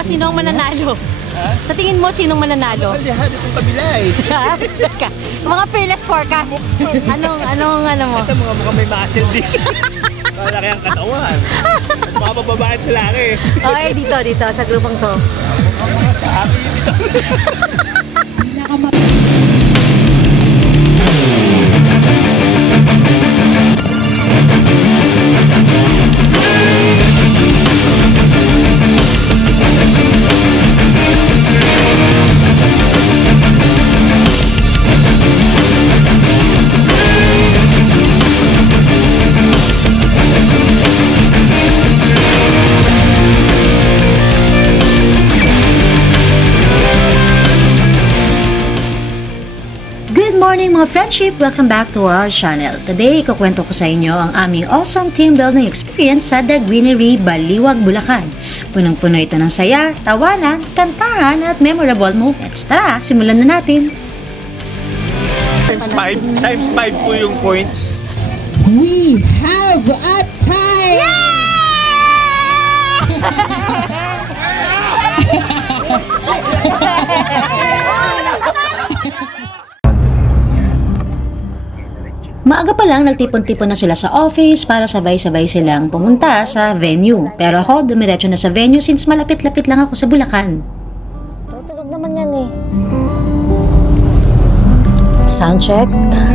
sinong mananalo? Sa tingin mo, sinong mananalo? Lahat itong kabila eh. Mga fearless forecast. Anong ano mo? Ito mga mukhang may muscle dito. Malaki ang katawan. Mga bababae at lalaki. Okay, dito, sa grupong to. Sa akin dito. Good morning mga friendship! Welcome back to our channel. Today, ikukwento ko sa inyo ang aming awesome team building experience sa The Greenery, Baliwag, Bulacan. Punong-puno ito ng saya, tawanan, kantahan at memorable moments. Tara, simulan na natin! Times 5 po yung points. We have a tie! Maaga pa lang nagtipon-tipon na sila sa office para sabay-sabay silang pumunta sa venue. Pero ako, dumiretso na sa venue since malapit-lapit lang ako sa Bulacan. Tutulog naman yan eh. Sound check.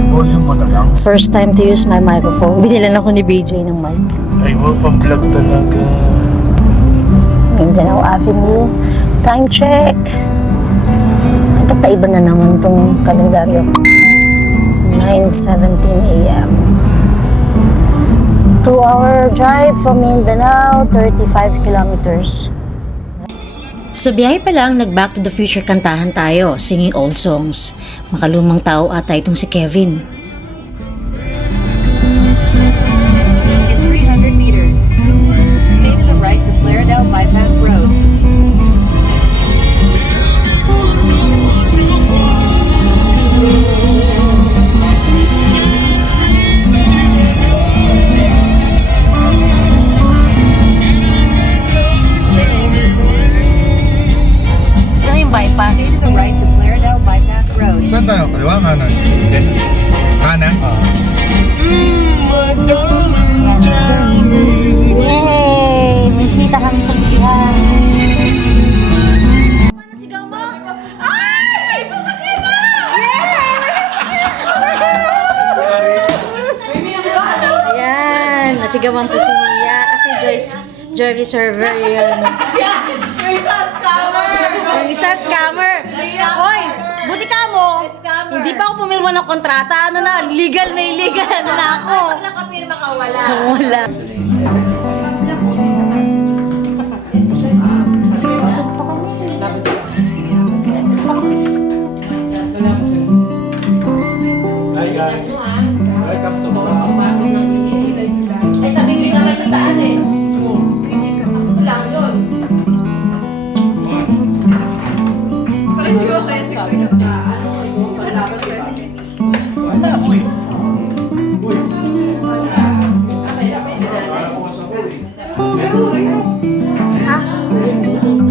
Volume mo na lang. First time to use my microphone. Binilan ako ni BJ ng mic. Ay, wow, pang-vlog talaga. Mindanao Avenue. Time check. Ito pa iba na naman itong kalendaryo. 9:17 a.m. 2-hour drive from Mindanao, 35 kilometers. Sa biyahe pa lang, nag-Back to the Future kantahan tayo, singing old songs. Makalumang tao ata itong si Kevin. In 300 meters, stay to the right to Claredale Bypass Road. Ano yung bypass? Stay to the right to Claredale Bypass Road. Saan tayo? Kaliwa, kanan? Kanan? Yay! May sita kami sa biyahe. Yan, nasigawan po si Mia kasi Joy Reserver yan. Yung isa scammer. Hoy, buti ka mo. Hindi pa ako pumirma ng kontrata. Ano na, legal na illegal. Ano na ako. Pag nakapirma ka, wala. Wala. Hi guys. Welcome to Bulacan. Ay, tabi nyo naman yung daan eh. Wala yun. Parang hindi ko kaya sa ano, yung palaban kasi. Wala, boy. Boy.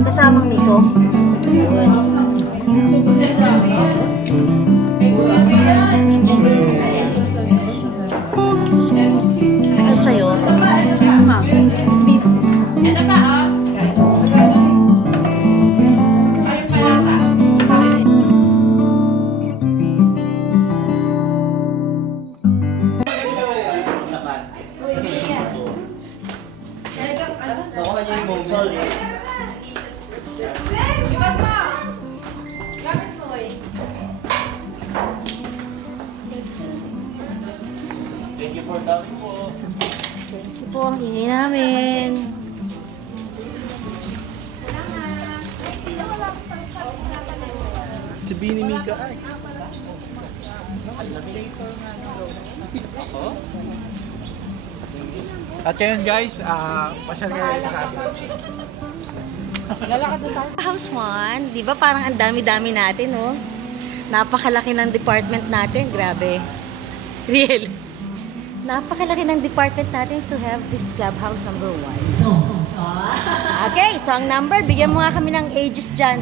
Kasamang miso. Ano sa'yo? Ito pa, oh. Ayun pa yata. Thank you for coming po. Thank you po ang hingi namin. Si Bini Mika ay. At yun guys, pasyal kayo sa akin. House 1, di ba parang ang dami-dami natin, oh. Napakalaki ng department natin, grabe. Real. Napakalaki ng department natin to have this clubhouse number 1. So, Okay, so ang number, bigyan mo nga kami ng ages dyan.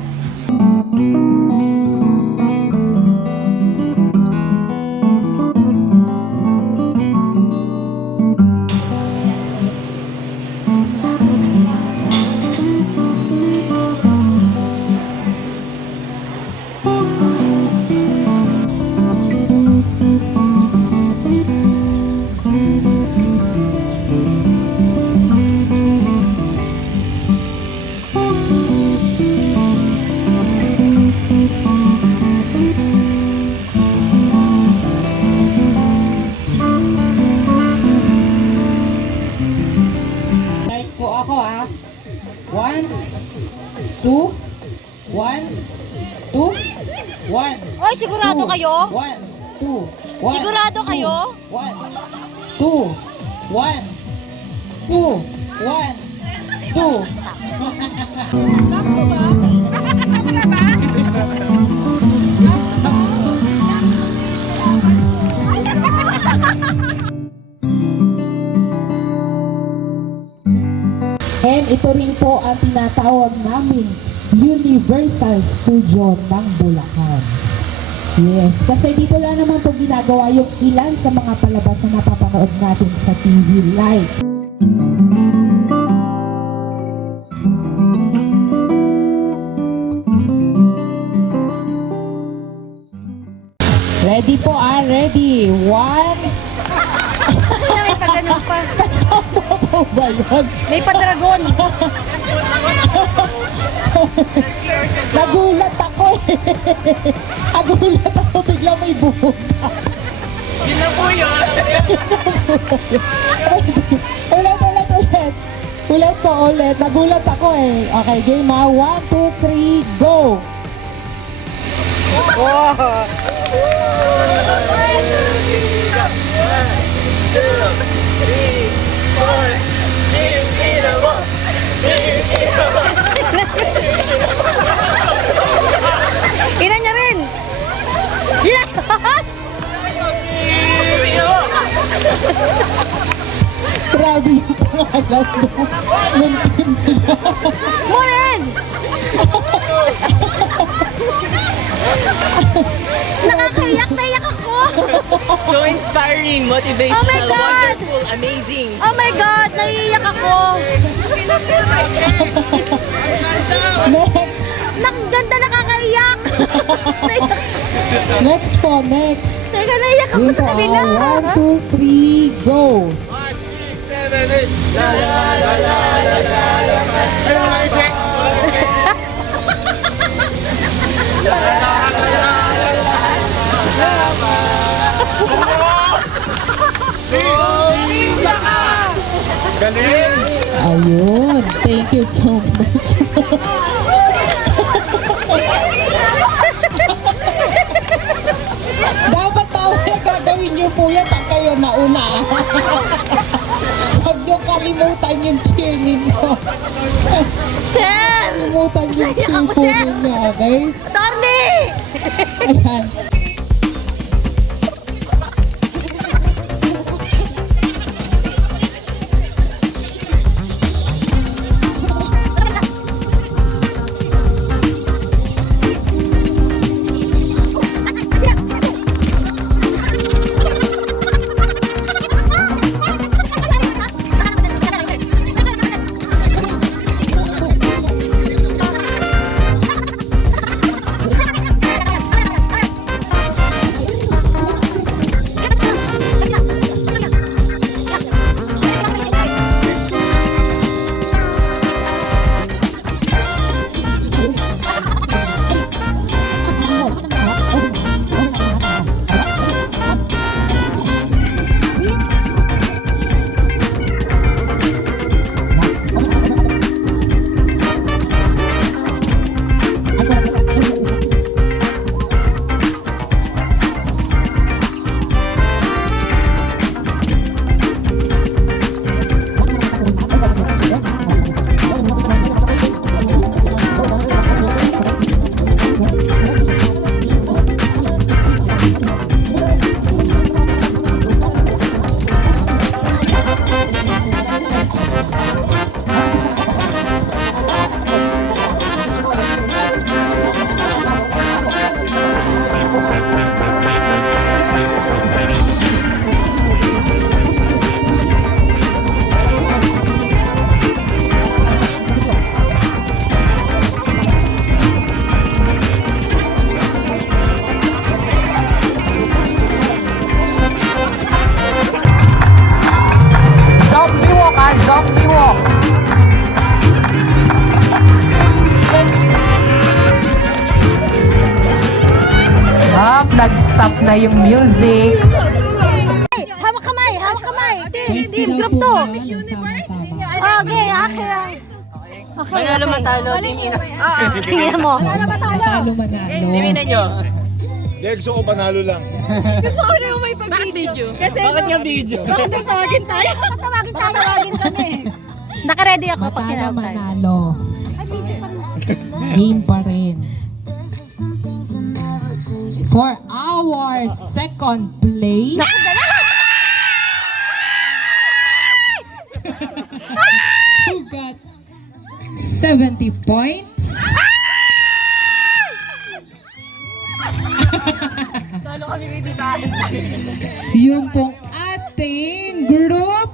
Start po ako, ah. 1, 2, 1, 2, 1. Oy, sigurado kayo? 1, 2, 1. Sigurado kayo? 1, 2, 1, 2, 1, 2. And ito rin po ang tinatawag namin Universal Studio ng Bulacan. Yes, kasi dito lang naman po ginagawa yung ilan sa mga palabas na napapanood natin sa TV Live. Ready po, ready. 1. May pagano pa. Kasama po ba yun? May padragon. Nagulat ako eh. Nagulat ako, bigla may buhok. Yun na po yun. Ulit. Ulit po, ulit. Nagulat ako eh. Okay, game ha. 1, 2, 3, go! Ina niya rin. Yeah! Grabe yung pangalan mo. Nintindi na. Mo rin! Nakakaiyak ako! So inspiring, motivational, Oh my God! wonderful, amazing. Oh my God! Naiiyak ako! Next. Ganda, nakakaiyak! Next po, next. Teka, naiiyak ako Game sa po, kanila. 1, 2, 3, go! 1, 6, 7, 8. La la la la la la la. Ay, mga effects. Galing! Ayun. Thank you so much. Dapat tawag gagawin niyo po yan pag kayo nauna. Huwag niyo kalimutan yung cheer ninyo. Sir! Kalimutan yung cheer Ako, po sir. ninyo, okay? Attorney! Ayan. na yung music. Hawak kamay! Hawak kamay! Team Group 2. Miss Universe. Okay, akin. Okay, Manalo matalo. Tingnan mo. Matalo manalo. Tingnan nyo. Hindi, gusto ko panalo lang. Bakit nga video? Tawagin kami. Naka-ready ako pag Matalo tinawag tayo. manalo. Game pa rin. For our second place, who got 70 points? Yung pong ating group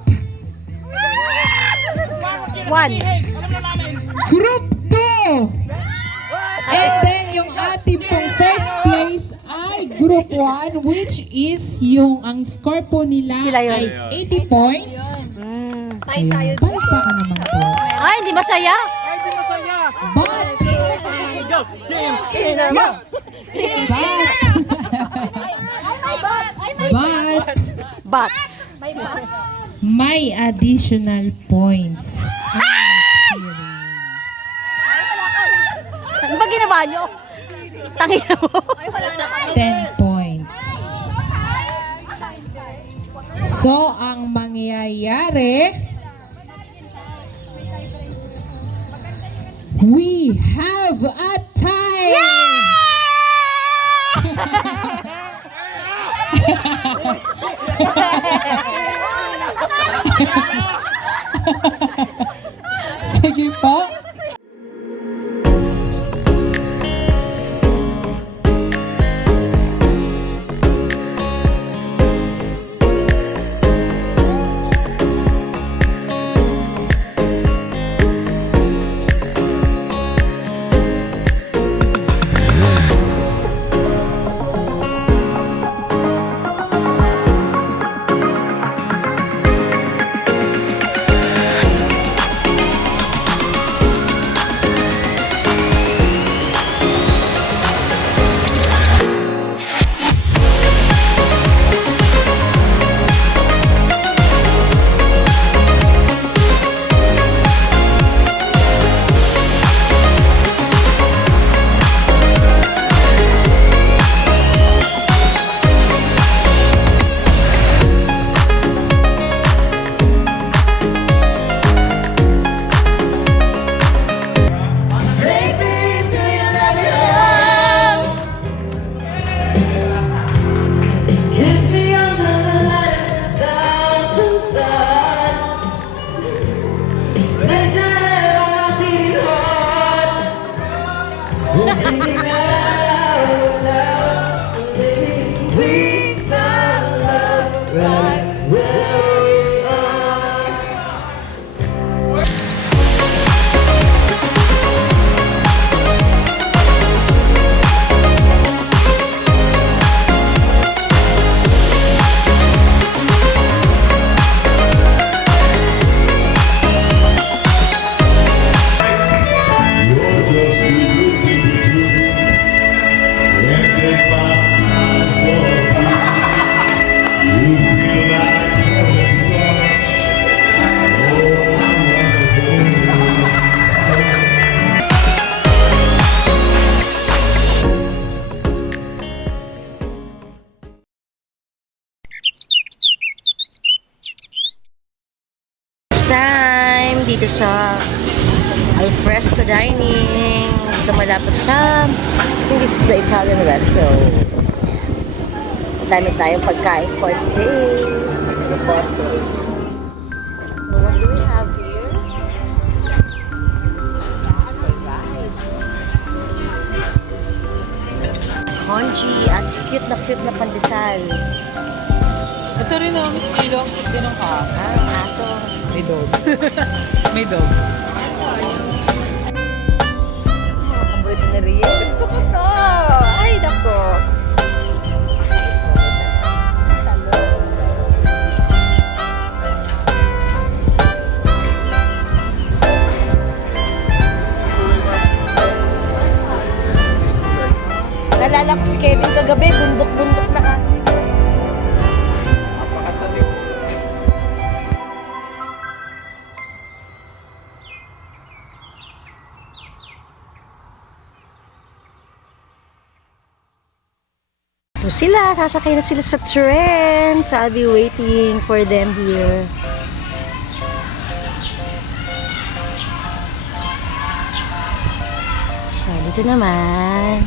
One. Group 2! And then yung ating pong first place ay Group 1, which is yung ang score po nila Sila yun. ay 80 points. Ayun, palakpakan naman po. Ay, hindi masaya? But, But. may additional points. Ano ba ginawa nyo? Tangina mo. 10 points. So, ang mangyayari, we have a tie! Sige po. Time dito sa Alfresco Dining. Dito malapit sa this is the Italian resto. Dami tayong pagkain for today. So what do we have here? Congee at cute na pandesal. Ito rin o, Miss Kilo. Tinong ka. Aso. May dog. May dog. Paborito na rin. Gusto ko to. Ay, nako. Nalala ko si Kevin kagabi, bundok-bundok na ka. Tapos sila, sasakay na sila sa train. So, I'll be waiting for them here. So, dito naman.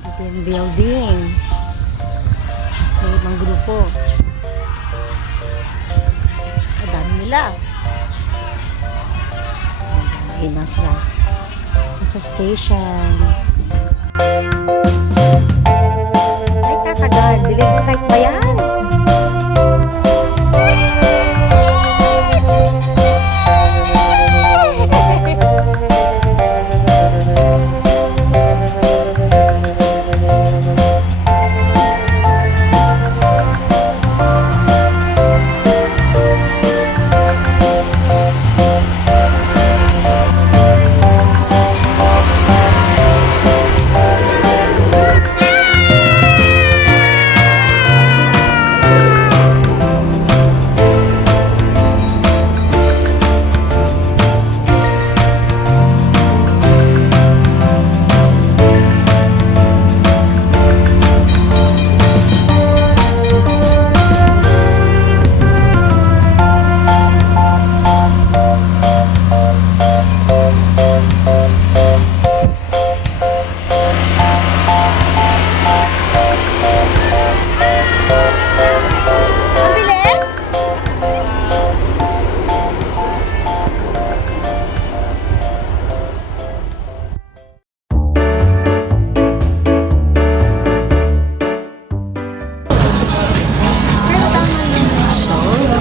Dito yung building. May ibang grupo. Ang dami nila. Ayun na sila. Sa station. Ay, kakagal. Deliver right pa yan.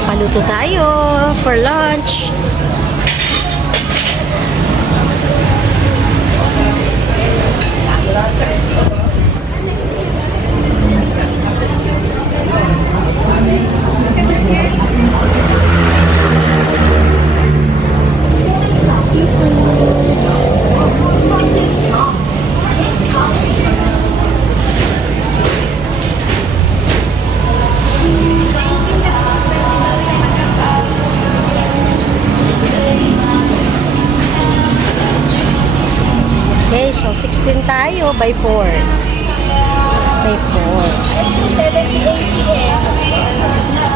Paluto tayo for lunch. Okay, so 16 tayo by 4s. By 4. 70, 80 eh.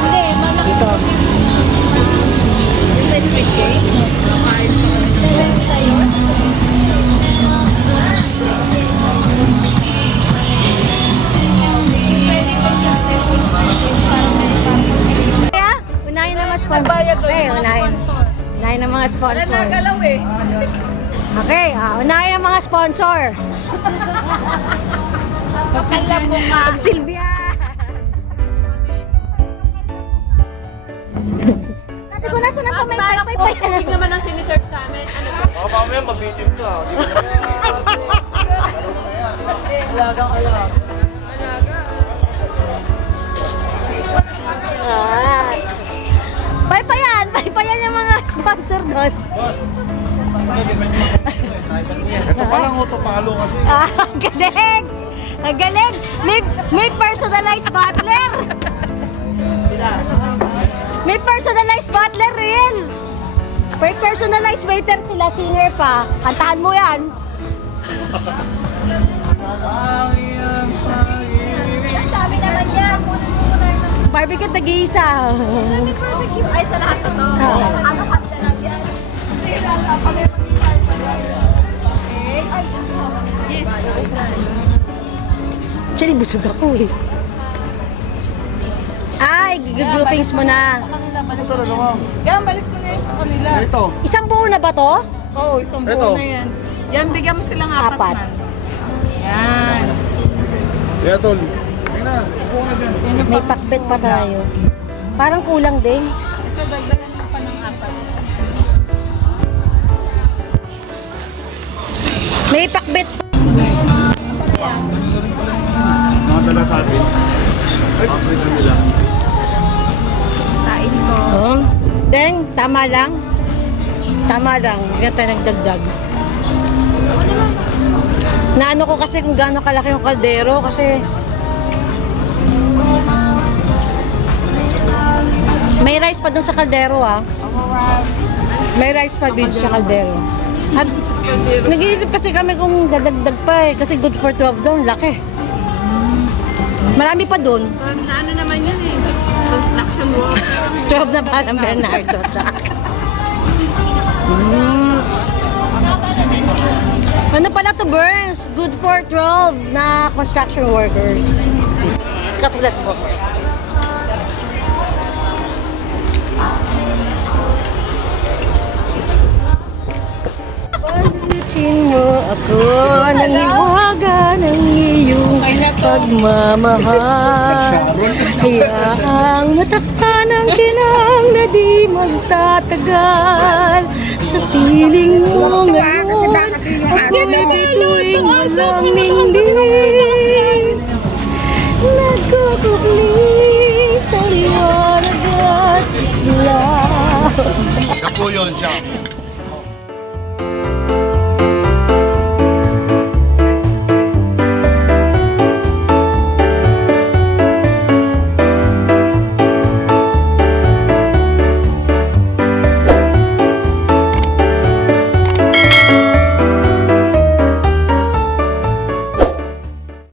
Hindi, malaki. Dito. Kaya, unahin na mga sponsor. Okay, unahin. Unahin na mga sponsor. Nagalaw eh. Okay, unahin ang mga sponsor. Kakala mo ka. Silvia! Sabi ko, nasa na may pay-pay. Tubig naman ang siniserve sa amin. Ano to? Baka mamaya mabitin ka. Alagang alaga. Pay-payan! Pay-payan yung mga sponsor doon. Ito pa lang ito, palo kasi. Ang galing! Ang galing! May personalized butler! May personalized butler, real! May personalized waiter sila, singer pa. Kantahan mo yan. Ang dami naman yan. Barbecue tag-iisa. Barbecue. Ay, sa lahat ito. Ano ka lang yan? Yes. Actually, busog ako eh. Ay, groupings mo na. Yan, balik ko na yun sa kanila. Ito. Isang buo na ba to? Oo, isang Ito. buo na yan. Yan, bigyan mo silang apat Apat. man. Yan. Kaya tol. Tingnan, upo na dyan. Yan yung May pakbet pa tayo. Parang kulang din. Ito, dagdagan mo pa ng apat. May pakbet. Mga dala sa atin. Ay, paprika nila. Kain ko. Then, tama lang. Tama lang. Hindi na tayo nagdagdag. Naano ko kasi kung gaano kalaki yung kaldero kasi may rice pa dun sa kaldero ah. May rice pa din sa kaldero. At nag-iisip kasi kami kung dadagdag pa eh. Kasi good for 12 daw, laki. Marami pa doon. Ano naman yun eh. Construction work. 12 na parang Bernardo. Ano pala to, Burns? Good for 12 na construction workers. Katulad mo. Palitin mo ako ng liwaga ng iyong pagmamahal. Hayaang matakpan ang kinang na di magtatagal. Sa piling mo ngayon ako'y bituing walang nindis. Nagkukukli sa liwanag at isla. Kapo yun siya.